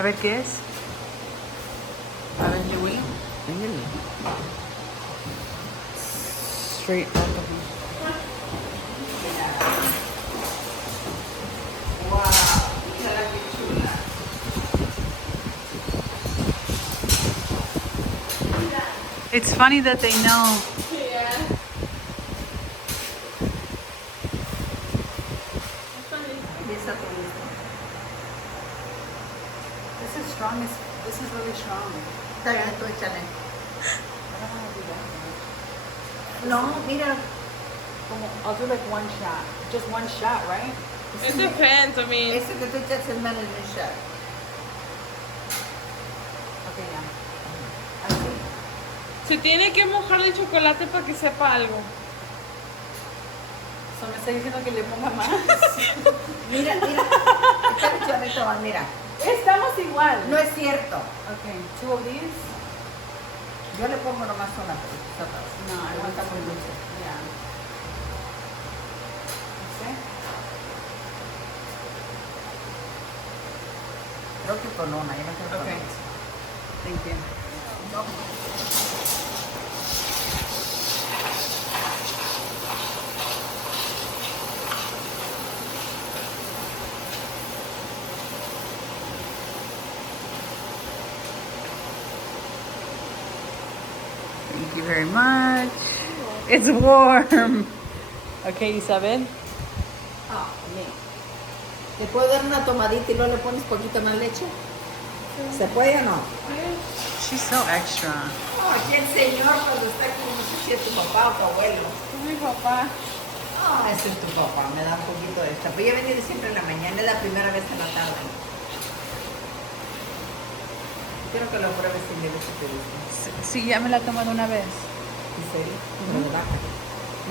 A ver qué es. A ver, Louis. Straight alcohol. It's funny that they know. Yeah. It's funny. This is strong. This is really strong. Está bien, tú échale. I don't want to do that. No, mira. I'll do like one shot. Just one shot, right? It depends, I mean. Ese que tú echas es menos de un shot. Okay, yeah. Así. Se tiene que mojar el chocolate para que sepa algo. So me está diciendo que le ponga más. Mira. Échale chorrito más, mira. Estamos igual. No es cierto. Okay, 2 of these? Yo le pongo nomás una, pero No, I want está muy some. dulce. Yeah. Okay. Creo que con una, yo no creo con Okay. una. Thank you. No. Thank you very much. It's warm. Okay, Isabel. Ah, mira. ¿Le puedo dar una tomadita y luego le pones poquito más leche? ¿Se puede o no? She's so extra. No, aquí el señor cuando está aquí, no sé si es tu papá o tu abuelo. Es mi papá. No, ese es tu papá, me da un poquito de esta. Pero yo he venido siempre en la mañana, es la primera vez en la tarde. Quiero que lo pruebes y me gusta que te guste. Sí, ya me la he tomado una vez. ¿En serio? Pero de vaca.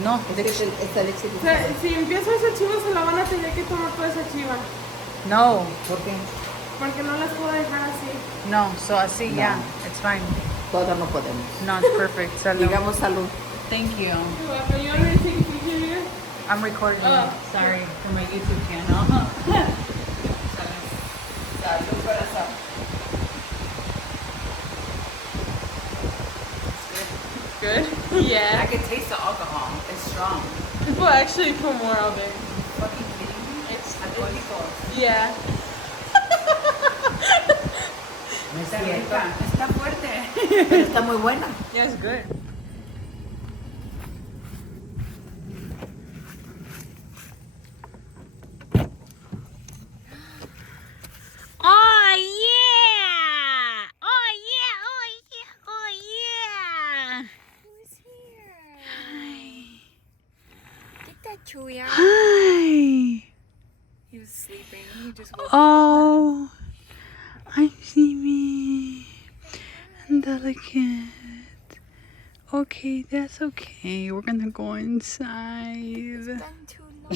No, Es que esta leche O sea, si empieza esa chiva, se la van a tener que tomar toda esa chiva. no, ¿Por qué? Porque no las puedo dejar así. no. So así, No. yeah, it's fine. Todo no podemos. No, it's perfect. Salud. Digamos salud. Thank you. You're welcome. You want me to take a picture here? I'm recording. Oh. Sorry for my YouTube channel. Salud, corazón. Good? I Yeah. can taste the alcohol. It's strong. People actually put more of it. Fucking kidding me? It's, Alcohólico. yeah. No es Está cierto. rica. Está fuerte. Pero está muy buena. Yeah, it's good. Oh yeah! Oh yeah! Oh yeah! Oh yeah! Who's here? Hi. Get that Chewy out. Hi. He was sleeping. He just woke Oh, I'm sleepy and delicate. Okay, that's okay. We're gonna go inside. done too long.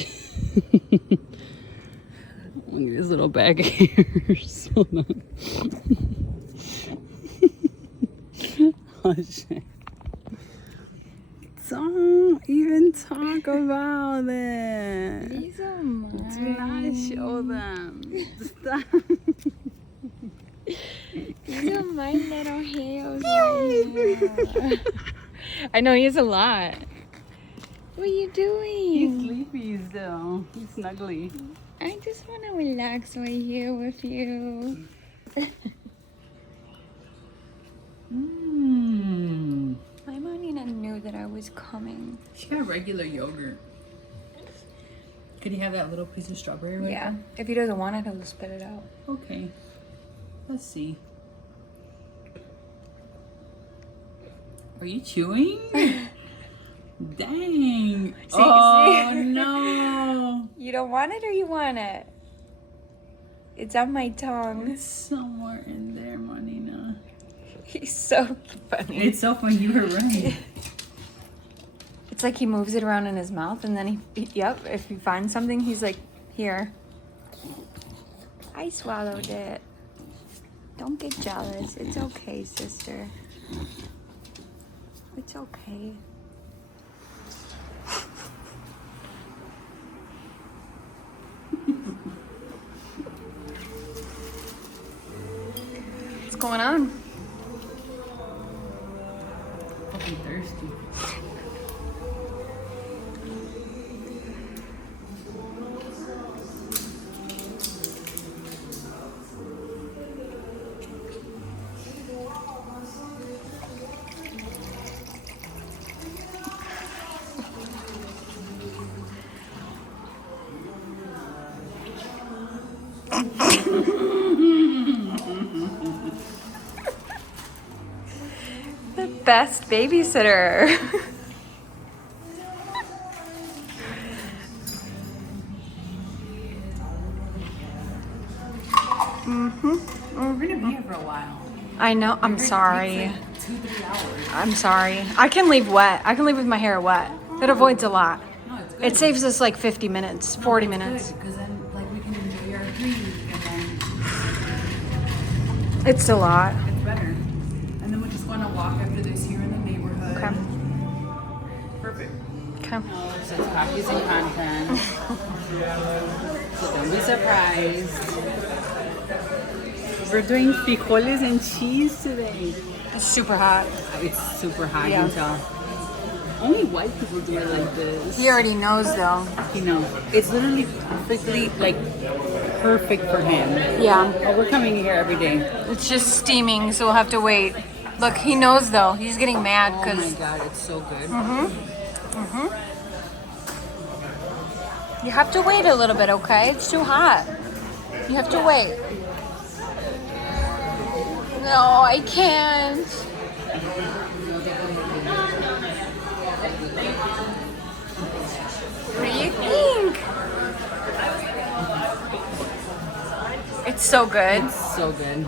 Look at his little bag of hairs. Hold on. Oh shit. Don't even talk about it. These are mine. Do not show them. Stop. These are my little hairs right here. I know he has a lot. What are you He's doing? sleepy still. He's snuggly. I just want to relax right here with you. Mmm. My Marina knew that I was coming. She got regular yogurt. Could he have that little piece of strawberry right Yeah. If he doesn't want it, he'll just spit it out. there? Okay. Let's see. Are you chewing? Dang. See, oh see? no. You don't want it or you want it? It's on my tongue. It's somewhere in there, Marina. He's so funny. It's so funny. You were right. It's like he moves it around in his mouth and then yep, if he finds something, he's like, here. I swallowed it. Don't get jealous. It's okay, sister. It's okay. What's going on? Fucking thirsty. The best babysitter. We're gonna be here for a while. I know. I'm sorry. It takes like 2-3 hours. I'm sorry. I can leave wet. I can leave with my hair wet. It avoids a lot. No, it's good. It saves us like 50 minutes, 40 minutes. Because then, like, we can enjoy our drink, and then It's a lot. it's better. And then we just want to walk after this here in the neighborhood. Okay. Perfect. Okay. So it's copies and content. So don't be surprised. We're doing frijoles and cheese today. It's super hot. It's super hot, Yeah. you can tell. Only white people do it like this. He already knows though. You know, it's literally perfectly, like, perfect for him. Yeah. Oh, we're coming here every day. It's just steaming, so we'll have to wait. Look, he knows though. He's getting mad Oh my because god, it's so good. you have to wait a little bit, okay? It's too hot. You have to wait. No, I can't. What do you think? It's so good. It's so good.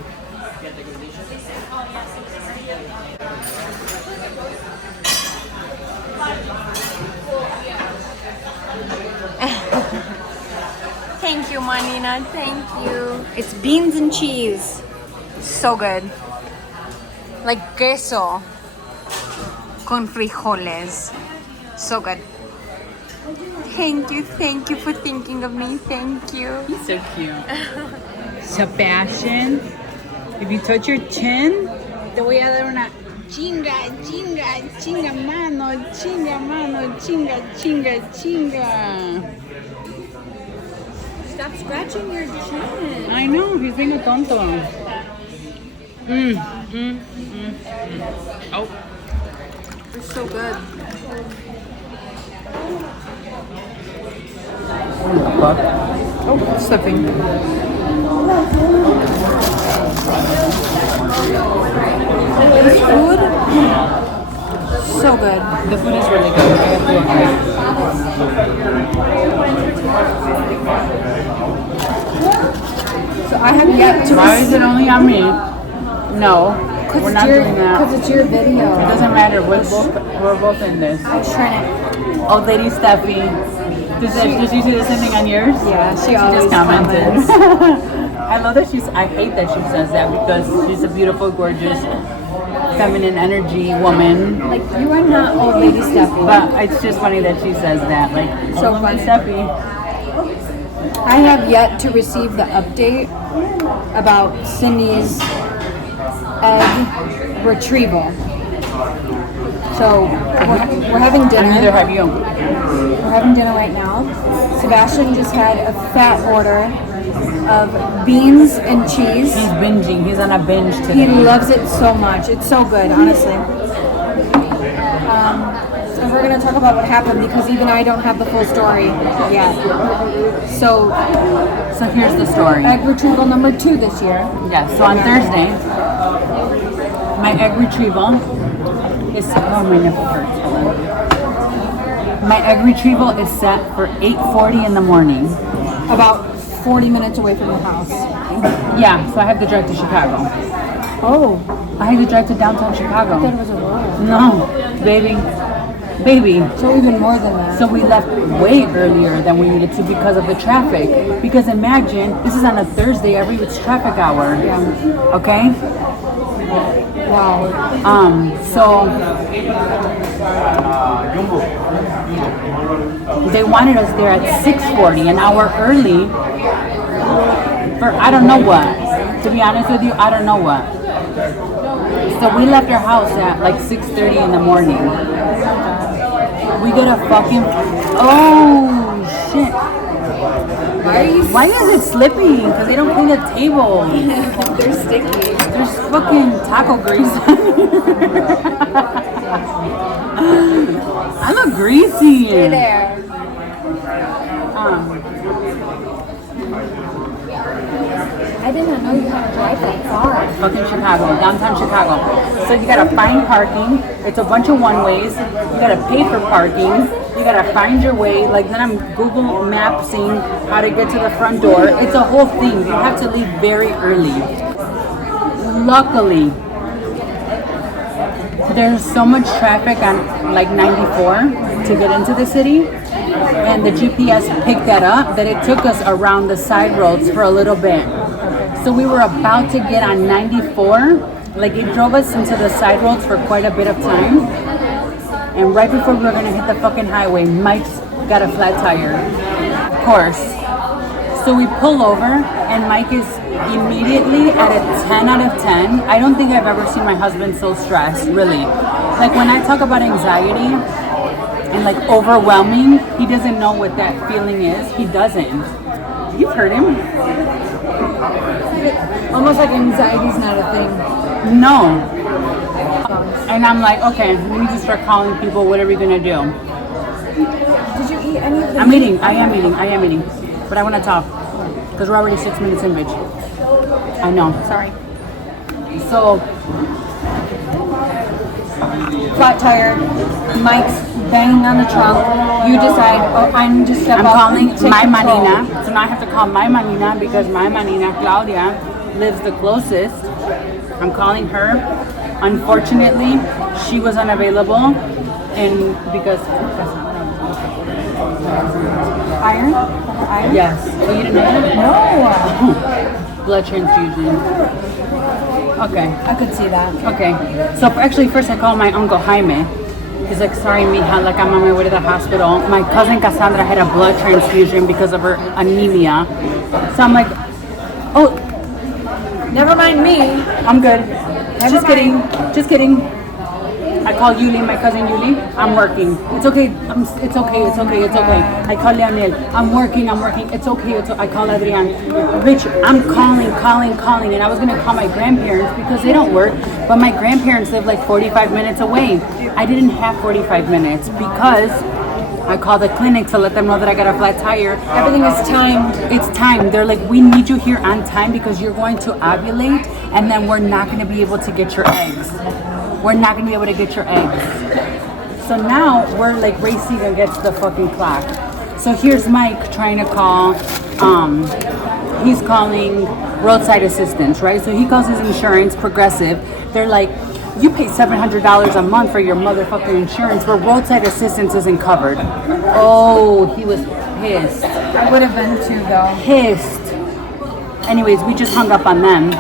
Thank you, Manina. Thank you. It's beans and cheese. So good. Like queso con frijoles. So good. Thank you for thinking of me. Thank you. He's so cute. Sebastian, if you touch your chin, te voy a dar una chinga, mano, chinga. Stop scratching your chin. I know, he's being a tonto. Oh. It's so good. Oh, slipping. This food, so good. The food is really good. So I have yet to Why is it only on me? No, we're not doing that. Because it's your video. It doesn't matter. We're both in this. I was trying to. Old lady Steffi. Does she do the same thing on yours? Yeah, she She always just commented. comments. I love that I hate that she says that because she's a beautiful, gorgeous, feminine energy woman. Like, you are not old lady Steffi. But it's just funny that she says that. Like, So old lady funny. Steffi. I have yet to receive the update about Cindy's egg retrieval. So we're having dinner. And neither have you. We're having dinner right now. Sebastian just had a fat order of beans and cheese. He's binging. He's on a binge today. He loves it so much. It's so good, honestly. And we're going to talk about what happened because even I don't have the full story yet. So here's the story. egg retrieval number 2 this year. Yeah, so on Thursday, my egg retrieval is my nipple hurts. Hold on. My egg retrieval is set for 8:40 in the morning. About 40 minutes away from the house. Yeah, so I have to drive to Chicago. Oh, I had to drive to downtown Chicago. I thought it was a road. No, baby. So even more than that. So we left way earlier than we needed to because of the traffic. Because imagine, this is on a Thursday, it's traffic hour. Yeah. Okay? Wow. So they wanted us there at 6:40, an hour early for I don't know what. To be honest with you, I don't know what. So we left our house at like 6:30 in the morning. We got a fucking... Oh, shit. Why is it slipping? Because they don't clean the table. They're sticky. There's fucking taco grease. I look greasy. Stay there. I did not know you had to drive that far. Fucking Chicago, downtown Chicago. So you gotta find parking. It's a bunch of one-ways. You gotta pay for parking. You gotta find your way. Like then I'm Google Mapsing how to get to the front door. It's a whole thing. You have to leave very early. Luckily, there's so much traffic on like 94 to get into the city. And the GPS picked that up, that it took us around the side roads for a little bit. So we were about to get on 94, like it drove us into the side roads for quite a bit of time. And right before we were gonna hit the fucking highway, Mike's got a flat tire, of course. So we pull over and Mike is immediately at a 10 out of 10. I don't think I've ever seen my husband so stressed, really. Like when I talk about anxiety, and like overwhelming, he doesn't know what that feeling is. He doesn't. You've heard him. Almost like anxiety's not a thing. No. And I'm like, okay, we need to start calling people. What are we gonna do? Did you eat any of the I'm eating. I am eating. But I want to talk because we're already 6 minutes in, bitch. I know. Sorry. So Flat tire. Mike's banging on the trunk. You decide, oh, I'm just step I'm up calling and take my control. manina. So now I have to call my manina because my manina, Claudia, lives the closest. I'm calling her. Unfortunately, she was unavailable, and because Iron? yes, oh, you didn't know that? No. Blood transfusion. Okay. I could see that. Okay. So actually, first I called my uncle Jaime. He's like, sorry, mija, like I'm on my way to the hospital. My cousin Cassandra had a blood transfusion because of her anemia. So I'm like, oh, Never mind me. I'm good. Just kidding. Just kidding. I call Yuli, my cousin Yuli. I'm working. It's okay. It's okay. It's okay. It's okay. I call Leonel. I'm working. It's okay. I call Adrian. Bitch, I'm calling. And I was gonna call my grandparents because they don't work, but my grandparents live like 45 minutes away. I didn't have 45 minutes because I called the clinic to let them know that I got a flat tire. Everything is timed. It's time. They're like, we need you here on time because you're going to ovulate and then we're not going to be able to get your eggs. We're not going to be able to get your eggs. So now we're like racing against the fucking clock. So here's Mike trying to call, he's calling roadside assistance, right? So he calls his insurance, Progressive. They're like, you pay $700 a month for your motherfucking insurance, but roadside assistance isn't covered. Oh, he was pissed. I would have been too, though. Pissed. Anyways, we just hung up on them.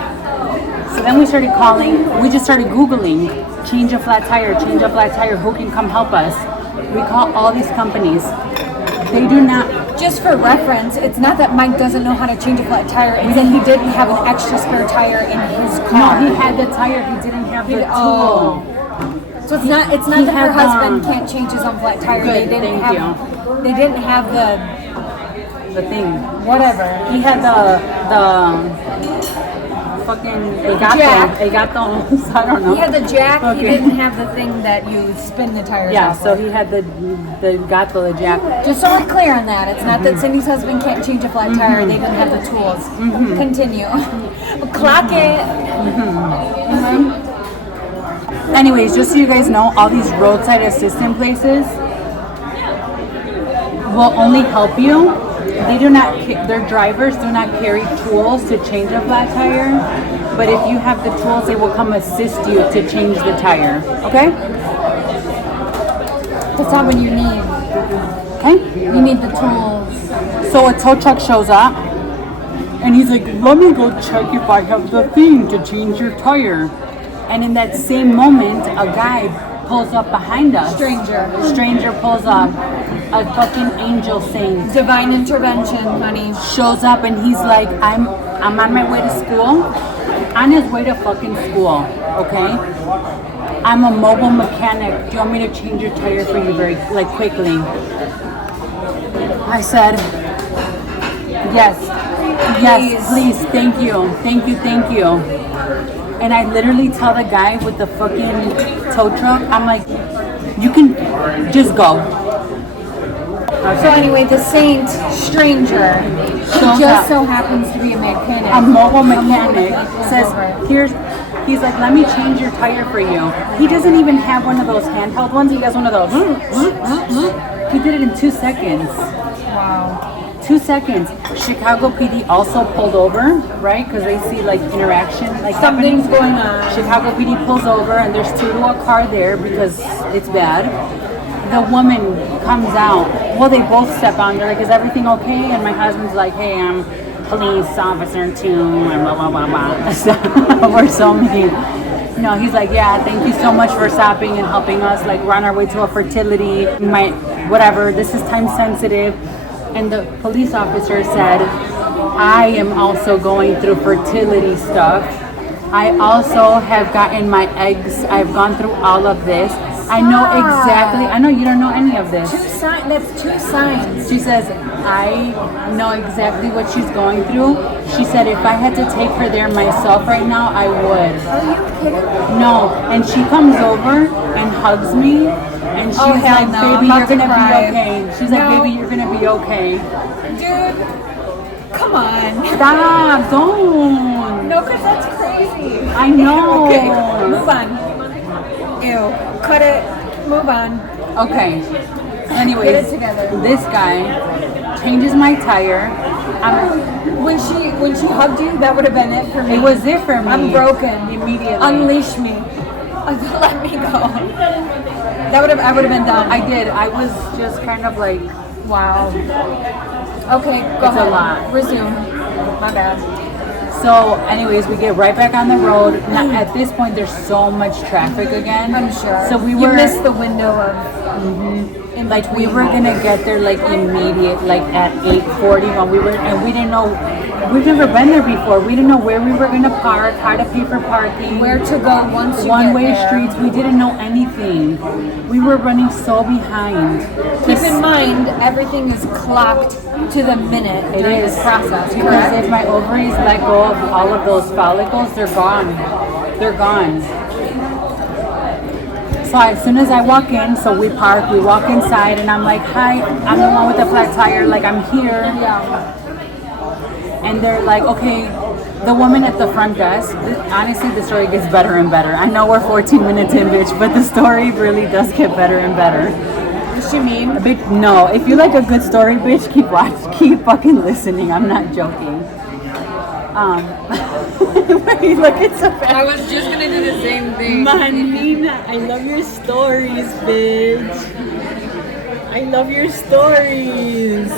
So then we started calling, we just started Googling, change a flat tire, who can come help us? We call all these companies. They do not. Just for reference, it's not that Mike doesn't know how to change a flat tire. It's that he didn't have an extra spare tire in his car. No, he had the tire, he didn't have the tool. So it's not He that her had husband can't change his own flat tire. Good, They didn't thank have the thing. whatever. He had the fucking Jack. I don't know. He had the jack. He Okay. didn't have the thing that you spin the tires Yeah, off so with. he had the gato, the jack. Just so we're clear on that, it's not that Cindy's husband can't change a flat tire. They didn't have the tools. Continue. Clock it. Anyways, just so you guys know, all these roadside assistant places will only help you. They do not, their drivers do not carry tools to change a flat tire, but if you have the tools, they will come assist you to change the tire, okay? That's not what you need. Okay? You need the tools. So a tow truck shows up, and he's like, let me go check if I have the thing to change your tire. And in that same moment, a guy pulls up behind us. Stranger pulls up. A fucking angel saint Divine intervention, honey. shows up and he's like, I'm on my way to school. on his way to fucking school, okay? I'm a mobile mechanic. Do you want me to change your tire for you very, like, quickly? I said, yes, please, thank you. And I literally tell the guy with the fucking tow truck, I'm like, you can just go. So anyway, the saint stranger, who just so happens to be a mechanic. A mobile mechanic says, he's like, let me change your tire for you. He doesn't even have one of those handheld ones. He has one of those. He did it in 2 seconds. Wow. 2 seconds. Chicago PD also pulled over, right? Because they see like interaction, like Something's going on. Chicago PD pulls over, and there's 2 to a car there because it's bad. The woman comes out. Well, they both step on. They're like, "Is everything okay?" And my husband's like, "Hey, I'm police officer too," and blah blah blah blah. So, we're so mean. No, he's like, "Yeah, thank you so much for stopping and helping us. Like, we're on our way to a fertility. Whatever. This is time sensitive." And the police officer said, "I am also going through fertility stuff. I also have gotten my eggs. I've gone through all of this. I know exactly." I know you don't know any of this. That's 2 signs. She says, "I know exactly what she's going through." She said, "If I had to take her there myself right now, I would." Are you kidding? No. And she comes over and hugs me. And she's like, no. "Baby, I'm you're about to gonna cry. be okay." She's like, "Baby, you're gonna be okay." Dude, come on. Stop, don't. No, because that's crazy. I know. Okay, move on. Ew, cut it, move on. Okay. Anyways, Get it together. this guy changes my tire. When she hugged you, that would have been it for me. It was it for me. I'm broken. Immediately. Unleash me. Let me go. I would have been done. I did. I was just kind of like, Wow. Okay, go It's a ahead. lot. Resume. My bad. so anyways, we get right back on the road. Now, at this point, there's so much traffic again. I'm sure. So we You were, missed the window of in like, we between. were gonna get there like immediate, like at 8:40 when we didn't know, we've never been there before. We didn't know where we were gonna park, how to pay for parking, Where to go once you one-way get there. streets. We didn't know anything. We were running so behind. Keep in mind, everything is clocked to the minute during is. this process, Because correct? if my ovaries let go of all of those follicles, they're gone. They're gone. So as soon as I walk in, so we park, we walk inside, and I'm like, "Hi, I'm the one with the flat tire, like, I'm here." And they're like, "Okay." The woman at the front desk, honestly, the story gets better and better. I know we're 14 minutes in, bitch, but the story really does get better and better. Is she mean? Bitch, no. If you like a good story, bitch, keep fucking listening. I'm not joking. Look, it's so bad. I was just gonna do the same thing. Manina, I love your stories, bitch. I love your stories.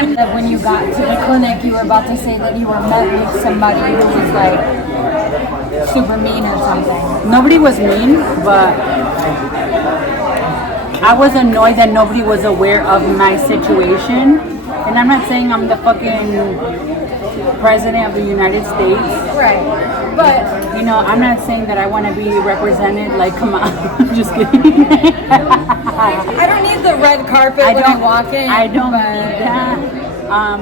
And that when you got to the clinic, you were about to say that you were met with somebody who was like super mean or something. Nobody was mean, but I was annoyed that nobody was aware of my situation. And I'm not saying I'm the fucking president of the United States. Right. But You know, I'm not saying that I want to be represented. Like, come on. I'm just kidding. I don't need the red carpet when I walk in. I don't but need that.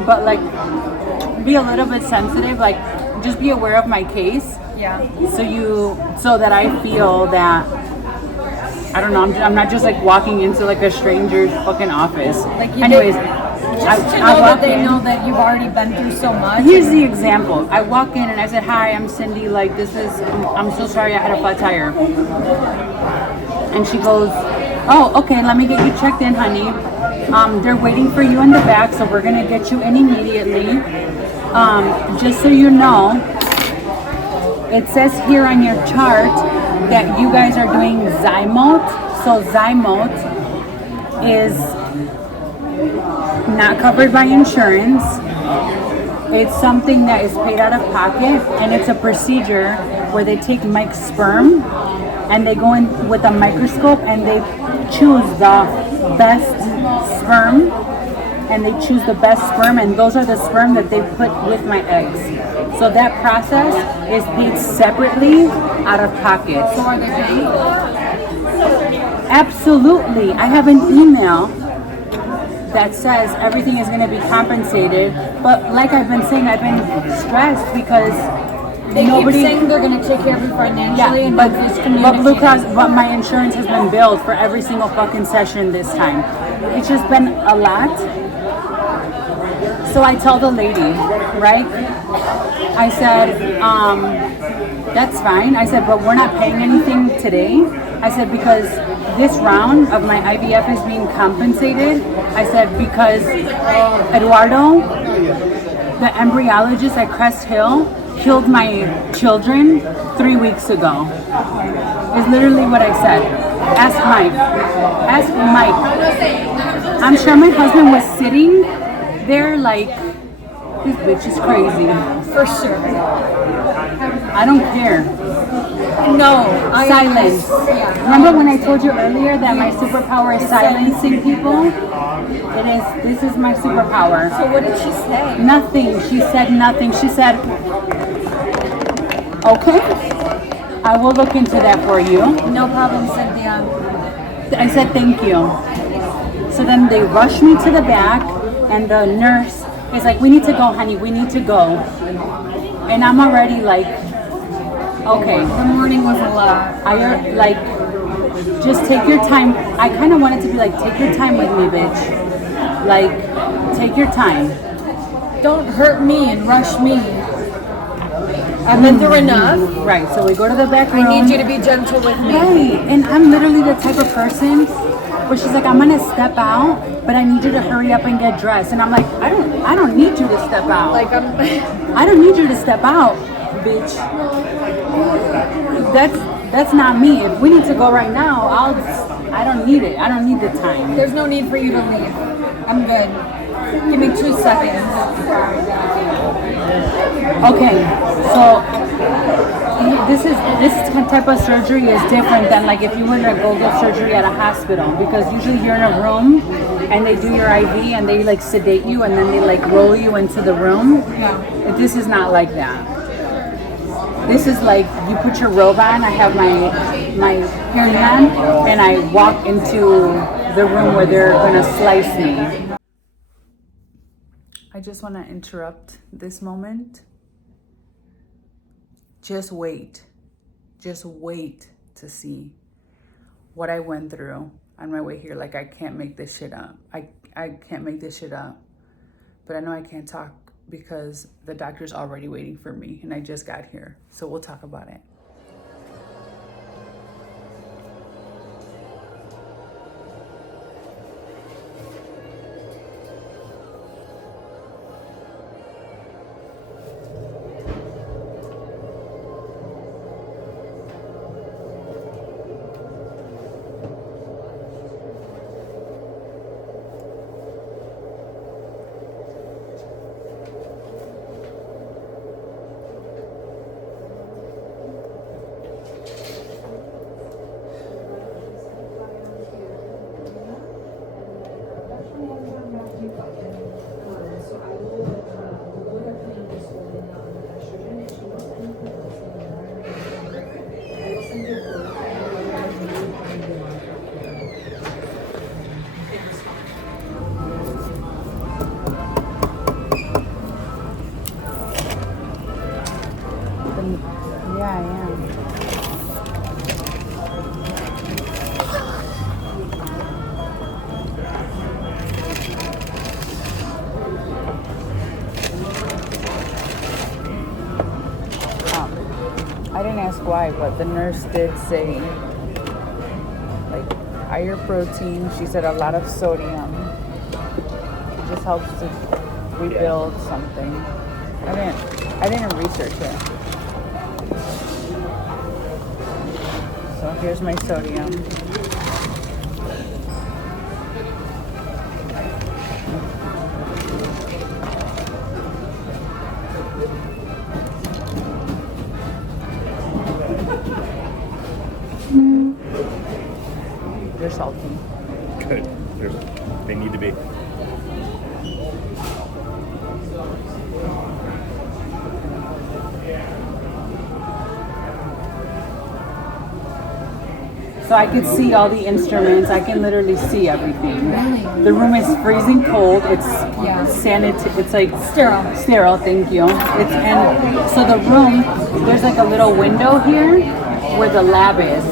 But like, be a little bit sensitive. Like, just be aware of my case. Yeah. So that I feel that, I don't know. I'm not just like walking into like a stranger's fucking office. Like you Anyways, just to know that they know that you've already been through so much. Here's the example. I walk in and I said, "Hi, I'm Cindy. Like, I'm so sorry I had a flat tire." And she goes, "Oh, okay, let me get you checked in, honey. They're waiting for you in the back, so we're gonna get you in immediately. Just so you know, it says here on your chart that you guys are doing Zymote. So Zymote is not covered by insurance. It's something that is paid out of pocket, and it's a procedure where they take Mike's sperm and they go in with a microscope and they choose the best sperm and they choose the best sperm, and those are the sperm that they put with my eggs. So that process is paid separately out of pocket. So are they paying for it? Absolutely. I have an email that says everything is going to be compensated, but like I've been saying, I've been stressed because They nobody. keep saying they're going to take care of you financially, Yeah, and but nobody's Blue Cross, communicating. but my insurance has been billed for every single fucking session this time. It's just been a lot. So I tell the lady, right? I said, that's fine. I said, but we're not paying anything today. I said, because this round of my IVF is being compensated. I said, because Eduardo, the embryologist at Crest Hill, killed my children 3 weeks ago. Is literally what I said. Ask Mike. Ask Mike. I'm sure my husband was sitting there like, this bitch is crazy. For sure. I don't care. No. Silence. Yeah. Remember when I told you earlier that my superpower is silencing people? This is my superpower. So what did she say? Nothing. She said nothing. She said, okay, I will look into that for you. No problem, Cynthia. I said, thank you. So then they rushed me to the back, and the nurse is like, we need to go, honey, we need to go. And I'm already like, okay. The morning was a lot. I like, just take your time. I kind of wanted to be like, take your time with me, bitch. Like, take your time. Don't hurt me and rush me. I've been through enough. Right, so we go to the back room. I need you to be gentle with me. Right, and I'm literally the type of person where she's like, I'm gonna step out, but I need you to hurry up and get dressed. And I'm like, I don't need you to step out. Like I don't need you to step out, bitch. That's not me. If we need to go right now, I don't need it. I don't need the time. there's no need for you to leave. I'm good. Give me 2 seconds. Okay, so this type of surgery is different than like if you were to go get surgery at a hospital, because usually you're in a room and they do your IV and they like sedate you and then they like roll you into the room. Yeah. This is not like that. This is like you put your robe on. I have my hairnet and I walk into the room where they're gonna slice me. I just want to interrupt this moment. Just wait to see what I went through on my way here. Like, I can't make this shit up. I can't make this shit up. But I know I can't talk because the doctor's already waiting for me and I just got here. So we'll talk about it. Yeah, I am. I didn't ask why, but the nurse did say, like, higher protein. She said a lot of sodium. It just helps to rebuild something. I didn't research it. So here's my sodium. They're salty. Good. They need to be. So I could see all the instruments. I can literally see everything. The room is freezing cold. It's It's like Sterile. Sterile. Thank you. And so the room, there's like a little window here where the lab is.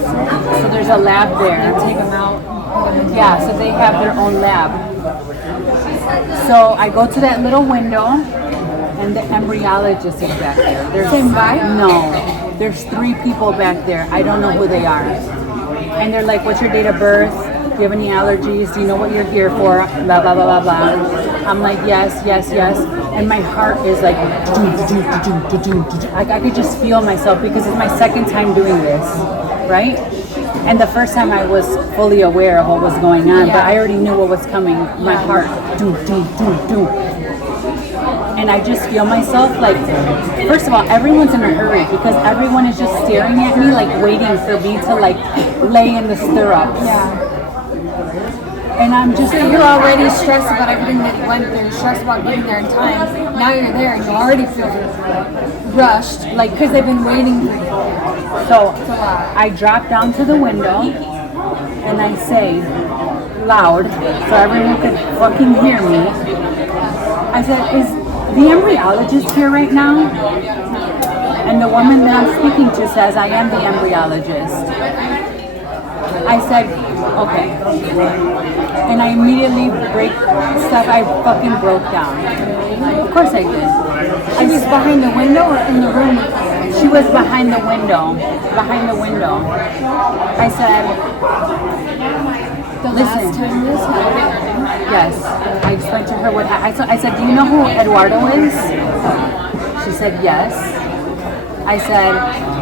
So there's a lab there. Take them out. Yeah. So they have their own lab. So I go to that little window, and the embryologist is back there. Same guy? No. There's 3 people back there. I don't know who they are. And they're like, what's your date of birth? Do you have any allergies? Do you know what you're here for? Blah, blah, blah, blah, blah. I'm like, yes, yes, yes. And my heart is like, I could just feel myself because it's my second time doing this, right? And the first time I was fully aware of what was going on, but I already knew what was coming. My heart, and I just feel myself like, first of all, everyone's in a hurry because everyone is just staring at me, like waiting for me to like lay in the stirrups. Yeah. And I'm just, So you're already stressed about everything that you went through, stressed about getting there in time. Now you're there and you already feel rushed, like because they've been waiting for you. so I drop down to the window and I say loud so everyone could fucking hear me. I said, is the embryologist here right now? And the woman that I'm speaking to says, I am the embryologist. I said, okay. And I immediately I fucking broke down. Of course I did. She was behind the window or in the room? She was behind the window. Behind the window. I said, The listen. last time this happened. Yes. I explained to her what I said, do you know who Eduardo is? She said, yes. I said,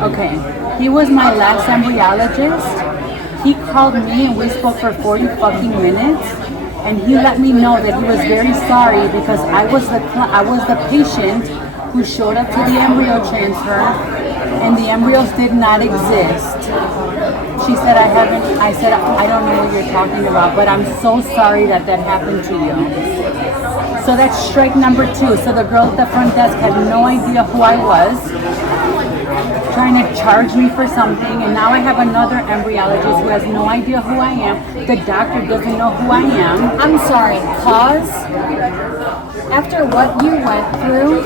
okay. He was my last embryologist. He called me and we spoke for 40 fucking minutes. And he let me know that he was very sorry because I was the patient who showed up to the embryo transfer and the embryos did not exist. She said, I said, I don't know what you're talking about, but I'm so sorry that happened to you. So that's strike number 2. So the girl at the front desk had no idea who I was, trying to charge me for something, and now I have another embryologist who has no idea who I am. The doctor doesn't know who I am. I'm sorry, pause. After what you went through,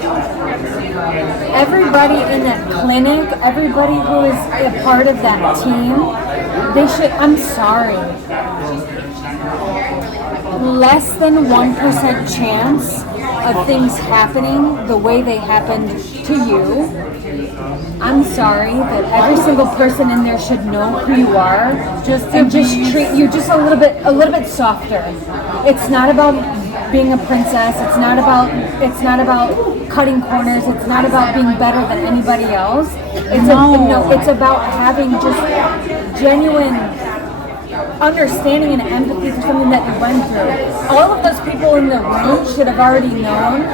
everybody in that clinic, everybody who is a part of that team, I'm sorry. Less than 1% chance of things happening the way they happened to you. I'm sorry that every single person in there should know who you are. Just treat you just a little bit softer. It's not about being a princess. It's not about cutting corners. It's not about being better than anybody else. It's about having just genuine understanding and empathy for something that you went through. All of those people in the room should have already known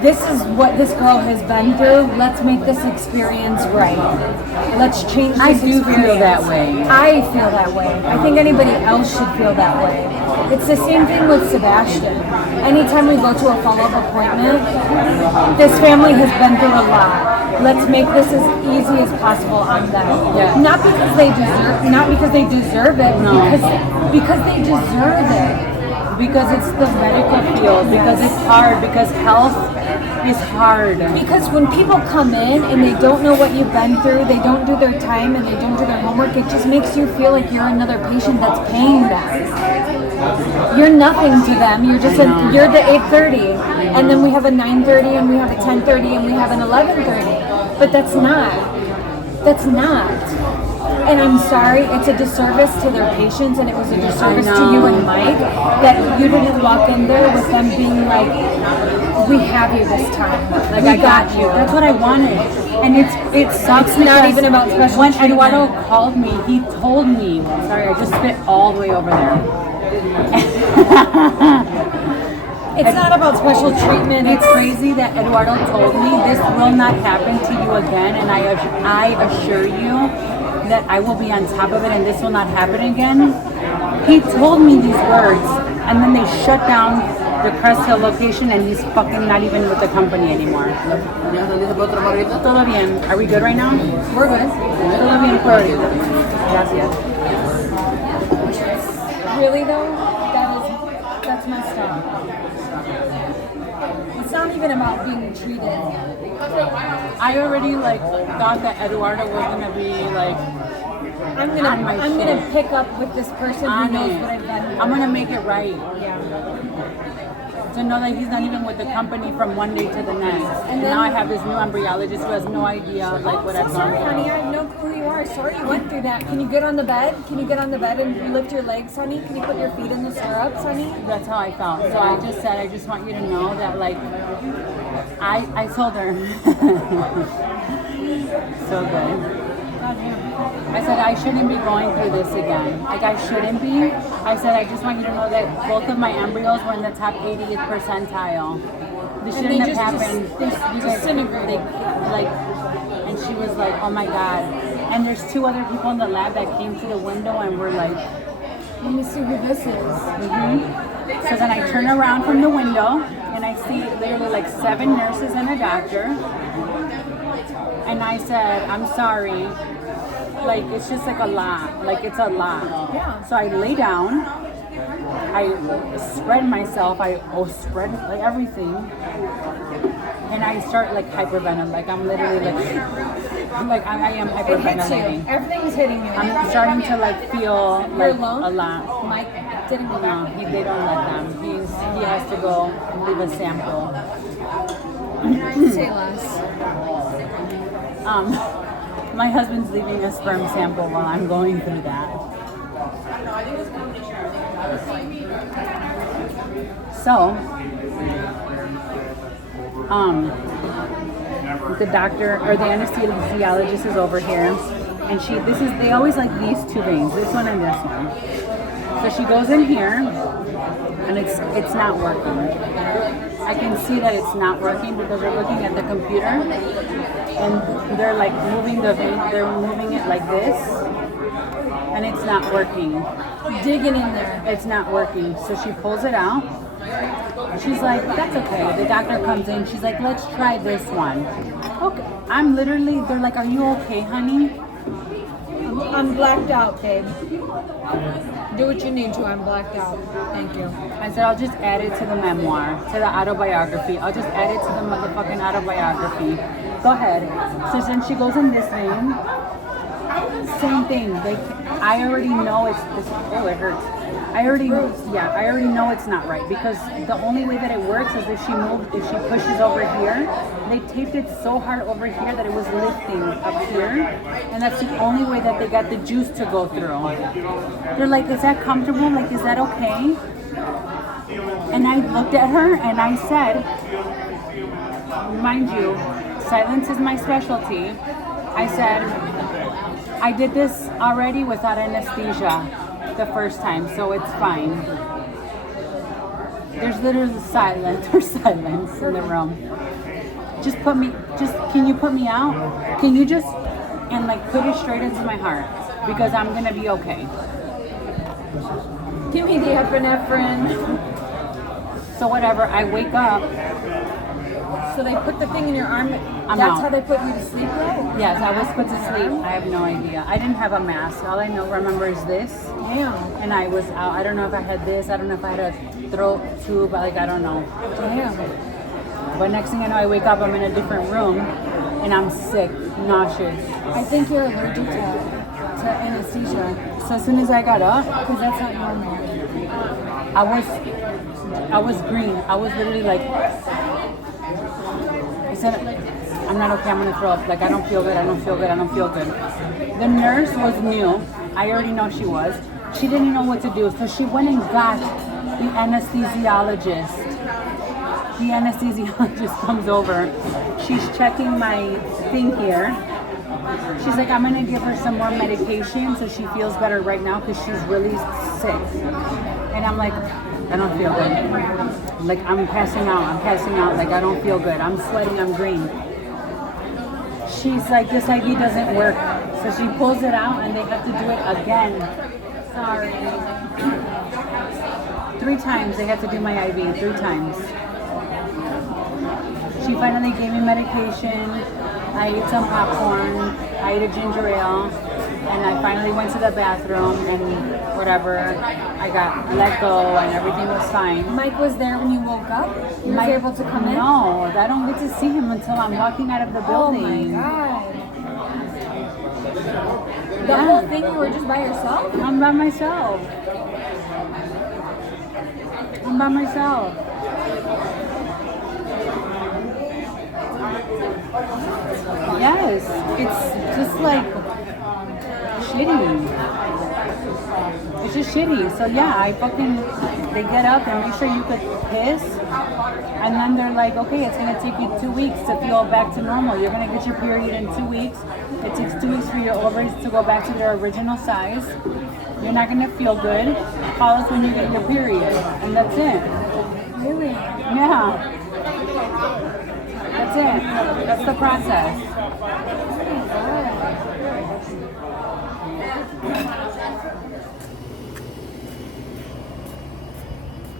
this is what this girl has been through. Let's make this experience right. Let's change this experience. I do feel that way. I feel that way. I think anybody else should feel that way. It's the same thing with Sebastian. Anytime we go to a follow-up appointment, this family has been through a lot. Let's make this as easy as possible on them. Yeah. Not because they deserve it, No. because they deserve it. Because it's the medical field, because it's hard, because health is hard. Because when people come in and they don't know what you've been through, they don't do their time and they don't do their homework, it just makes you feel like you're another patient that's paying them. You're nothing to them. You're the 8:30, and then we have a 9:30, and we have a 10:30, and we have an 11:30. But that's not. That's not. And I'm sorry, it's a disservice to their patients, and it was a disservice to you and Mike that you didn't walk in there with them being like, we have you this time. Like, I got you. That's what I wanted. And it sucks. It's not even about special When treatment. Eduardo called me, he told me, sorry, I just spit all the way over there. It's not about special treatment. It's crazy that Eduardo told me this will not happen to you again, and I assure you that I will be on top of it and this will not happen again. He told me these words, and then they shut down the Crest Hill location, and he's fucking not even with the company anymore. ¿Ya saliste por otra margarita? Todo bien. Are we good right now? We're good. Todo bien por ahorita. Gracias. Really though, that's messed up. It's not even about being treated. I already like thought that Eduardo was gonna be like I'm on my gonna shit. pick up with this person who On knows it. what I've done. I'm gonna make it right. Yeah. To know that he's not even with the company from one day to the next. And then- now I have this new embryologist who has no idea like what I've Sorry, done. honey, I have no clue who you are. Sorry you went through that. Can you get on the bed? Can you get on the bed and lift your legs, honey? Can you put your feet in the stirrups, honey? That's how I felt. So I just said, I just want you to know that like, I told her. So good. I said, I shouldn't be going through this again. Like, I shouldn't be. I said, I just want you to know that both of my embryos were in the top 80th percentile. This And shouldn't they have just happened. they disintegrated. And she was like, oh my God. And there's two other people in the lab that came to the window and were like, Let me see who this is. So then I turn around from the window and I see literally like 7 nurses and a doctor. And I said, I'm sorry. Like, it's just like a lot. Like, it's a lot. Yeah. So I lay down. I spread myself. I spread like everything. And I start like hyperventilating. Like, I'm literally like I am It hits you. hyperventilating. Everything's hitting you. I'm starting to like feel like alone? a lot. Mike didn't go No, back. they don't let them. He has to go and leave a sample. Say less. My husband's leaving a sperm sample while I'm going through that. So, the doctor or the anesthesiologist is over here, and they always like these 2 veins, this one and this one. So she goes in here, and it's not working. I can see that it's not working because they're looking at the computer, and they're like moving the vein, they're moving it like this, and it's not working. Digging in there. It's not working. So she pulls it out. She's like, that's okay. The doctor comes in. She's like, let's try this one. Okay. They're like, are you okay, honey? I'm blacked out, babe. Do what you need to. I'm blacked out. Thank you. I said, I'll just add it to the memoir, to the autobiography. I'll just add it to the motherfucking autobiography. Go ahead. So then she goes in this vein. Same thing. I already know it hurts. I already know it's not right because the only way that it works is if she pushes over here. They taped it so hard over here that it was lifting up here, and that's the only way that they got the juice to go through. They're like, is that comfortable? Like, is that okay? And I looked at her and I said, mind you, silence is my specialty. I said, I did this already without anesthesia the first time, so it's fine. There's literally silence in the room. Can you put me out? Can you just, and like put it straight into my heart because I'm gonna be okay. Give me the epinephrine. So whatever, I wake up. So they put the thing in your arm. That's out. how they put you to sleep, though? Yes, I was put to sleep. I have no idea. I didn't have a mask. All I remember is this. Damn. And I was out. I don't know if I had this. I don't know if I had a throat tube. Like, I don't know. Damn. But next thing I know, I wake up, I'm in a different room, and I'm sick, nauseous. I think you're allergic to anesthesia. So as soon as I got up, Because that's not normal. I was green. I was literally like, I said, I'm not okay, I'm gonna throw up. Like, I don't feel good, I don't feel good, I don't feel good. The nurse was new. I already know she was. She didn't know what to do, so she went and got the anesthesiologist. The anesthesiologist comes over. She's checking my thing here. She's like, I'm gonna give her some more medication so she feels better right now because she's really sick. And I'm like, I don't feel good. Like, I'm passing out. Like, I don't feel good. I'm sweating, I'm green. She's like, this IV doesn't work. So she pulls it out and they have to do it again. Sorry. 3 times they had to do my IV, 3 times. She finally gave me medication. I ate some popcorn. I ate a ginger ale. And I finally went to the bathroom and whatever. I got let go and everything was fine. Mike was there when you woke up? You Mike- were able to come in? No, I don't get to see him until I'm walking out of the Oh building. my god. The Yeah. whole thing you were just by yourself? I'm by myself. I'm by myself. Yes, it's just like shitty. It's just shitty. So yeah, they get up and make sure you could piss. And then they're like, okay, it's gonna take you 2 weeks to feel back to normal. You're gonna get your period in 2 weeks. It takes 2 weeks for your ovaries to go back to their original size. You're not gonna feel good. Call us when you get your period. And that's it. Really? Yeah. That's it. That's the process.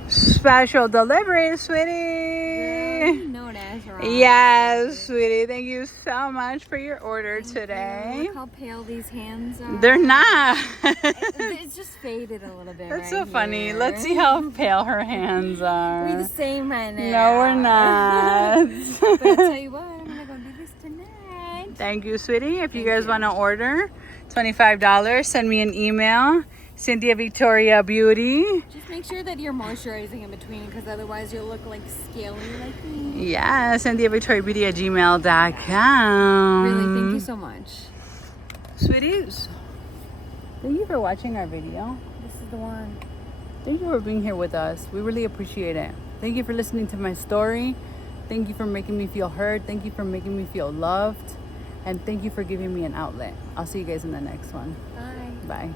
Special delivery, sweetie. No, that's right. Yes, sweetie. Thank you so much for your order today. Look how pale these hands are. They're not. It's just faded a little bit. That's right so funny. here. Let's see how pale her hands are. We're the same right now. No, we're not. But I'll tell you what, I'm gonna go do this tonight. Thank you, sweetie. If you guys want to order, $25. Send me an email. Cynthia Victoria Beauty. Just make sure that you're moisturizing in between, because otherwise you'll look like scaly like me. Yeah, CynthiaVictoriaBeauty@gmail.com. Really, thank you so much. Sweeties, thank you for watching our video. This is the one. Thank you for being here with us. We really appreciate it. Thank you for listening to my story. Thank you for making me feel heard. Thank you for making me feel loved. And thank you for giving me an outlet. I'll see you guys in the next one. Bye. Bye.